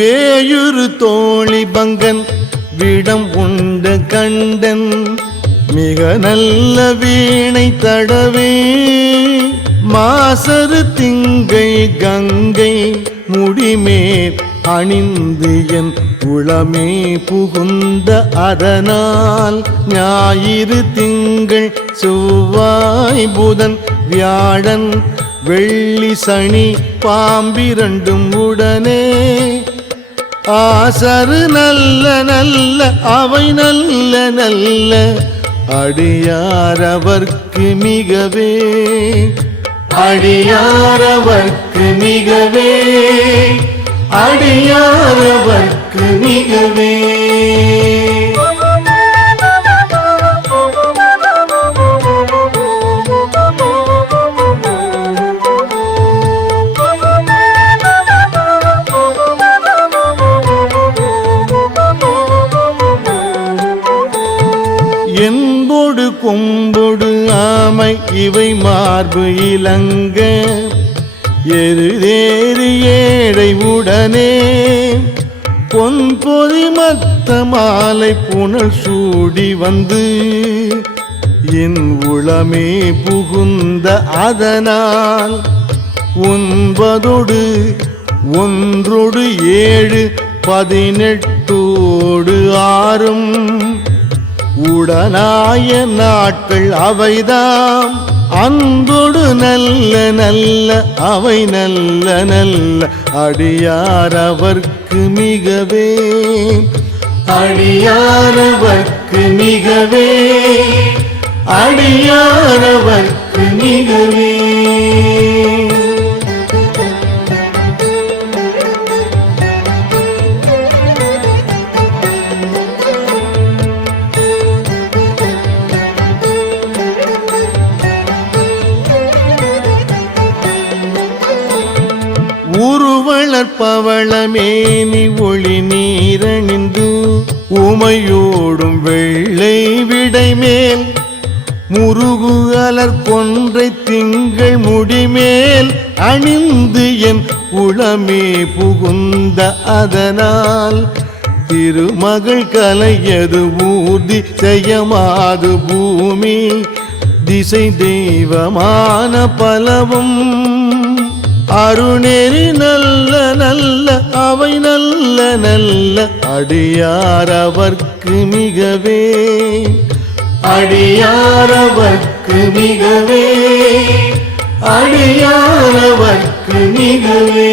வேயுறு தோழி பங்கன் விடம் உண்ட கண்டன் மிக நல்ல வீணை தடவே. மாசரு திங்கை கங்கை முடிமேல் அணிந்து என் உளமே புகுந்த அதனால் ஞாயிறு திங்கள் செவ்வாய் புதன் வியாழன் வெள்ளி சனி பாம்பிரண்டும் உடனே ஆசரு நல்ல நல்ல அவை நல்ல நல்ல. அடியாரவர்க்கு மிகவே. அடியாரவர்க்கு மிகவே. அடியாரவர்க்கு மிகவே. எம்போடு கொம்போடு ஆமை இவை மார்பு இலங்க. எருதேறு ஏழை உடனே பொன் பொதி மத்த மாலை புனல் சூடி வந்து என் உளமே புகுந்த அதனால் ஒன்பதோடு ஒன்றோடு ஏழு பதினெட்டோடு ஆறும். உடனாய நாட்கள் அவைதாம். அன்போடு நல்ல நல்ல அவை நல்ல நல்ல. அடியாரவர்க்கு மிகவே. அடியாரவர்க்கு மிகவே. அடியாரவர்க்கு மிகவே. உருவளற்பவளமேனி ஒளி நீரணிந்து உமையோடும் வெள்ளை விடைமேல் முருகு அலர் கொன்றை திங்கள் முடிமேல் அணிந்து என் உளமே புகுந்த அதனால் திருமகள் கலையது ஊர்தி செய்யமாது பூமி திசை தெய்வமான பலவும் அருணேரி நல்ல நல்ல அவை நல்ல நல்ல அடியாரவர்க்கு மிகவே. அடியாரவர்க்கு மிகவே. அடியாரவர்க்கு மிகவே.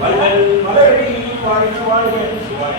வள்ளல் மலரடி வாழ்க வாழ்க சிவாய